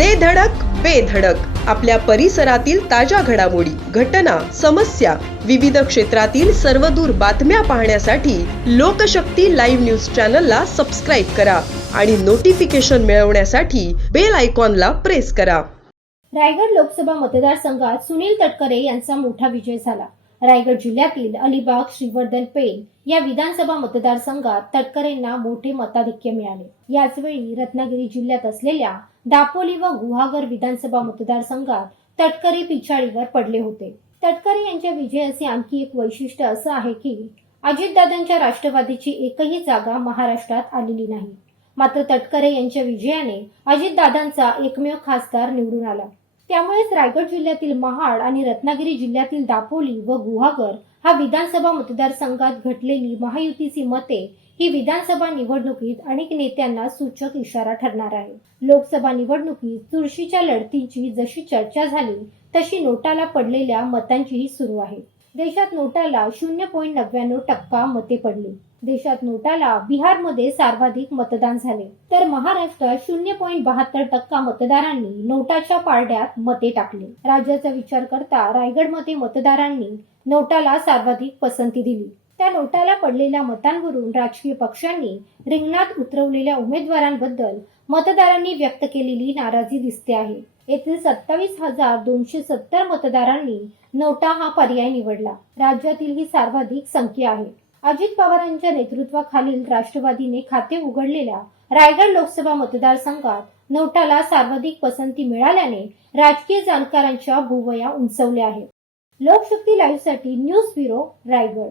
दे धडक बेधडक आपल्या परिसरातील ताज्या घडामोडी घटना समस्या विविध क्षेत्रातील सर्वदूर बातम्या पाहण्यासाठी लोकशक्ती लाईव्ह न्यूज चॅनलला सबस्क्राईब करा आणि नोटिफिकेशन मिळवण्यासाठी बेल आयकॉनला प्रेस करा. रायगड लोकसभा मतदारसंघात सुनील तटकरे यांचा मोठा विजय झाला. रायगड जिल्ह्यातील अलिबाग श्रीवर्धन पेण या विधानसभा मतदारसंघात तटकरेंना मोठे मताधिक्य मिळाले. याचवेळी रत्नागिरी जिल्ह्यात असलेल्या दापोली व गुहागर विधानसभा मतदारसंघात तटकरे पिछाडीवर पडले होते. तटकरे यांच्या विजयाचे आणखी एक वैशिष्ट्य असं आहे की अजितदादांच्या राष्ट्रवादीची एकही जागा महाराष्ट्रात आलेली नाही. मात्र तटकरे यांच्या विजयाने अजितदादांचा एकमेव खासदार निवडून आला. त्यामुळेच रायगड जिल्ह्यातील महाड आणि रत्नागिरी जिल्ह्यातील दापोली व गुहागर हा विधानसभा मतदारसंघात घटलेली महायुतीची मते ही विधानसभा निवडणुकीत अनेक नेत्यांना सूचक इशारा ठरणार आहे. लोकसभा निवडणुकीत चुरशीच्या लढतींची जशी चर्चा झाली तशी नोटाला पडलेल्या मतांचीही सुरू आहे. देशात नोटाला शून्य पॉईंट नव्याण्णव टक्का मते पडली. देशात नोटाला बिहारमध्ये सर्वाधिक मतदान झाले. तर महाराष्ट्रात शून्य पॉईंट बहात्तर टक्का मतदारांनी नोटाच्या पारड्यात मते टाकले. राज्याचा विचार करता रायगडमध्ये मतदारांनी नोटाला सर्वाधिक पसंती दिली. त्या नोटाला पडलेल्या मतांवरून राजकीय पक्षांनी रिंगणात उतरवलेल्या उमेदवारांबद्दल मतदारांनी व्यक्त केलेली नाराजी दिसते आहे. येथील सत्तावीस हजार दोनशे सत्तर मतदारांनी नोटा हा पर्याय निवडला. राज्यातील ही सर्वाधिक संख्या आहे. अजित पवारांच्या नेतृत्वाखालील राष्ट्रवादीने खाते उघडलेल्या रायगड लोकसभा मतदारसंघात नोटाला सर्वाधिक पसंती मिळाल्याने राजकीय जाणकारांच्या भुवया उंचवल्या आहेत. लोकशक्ती लाईव्हसाठी न्यूज ब्युरो रायगड.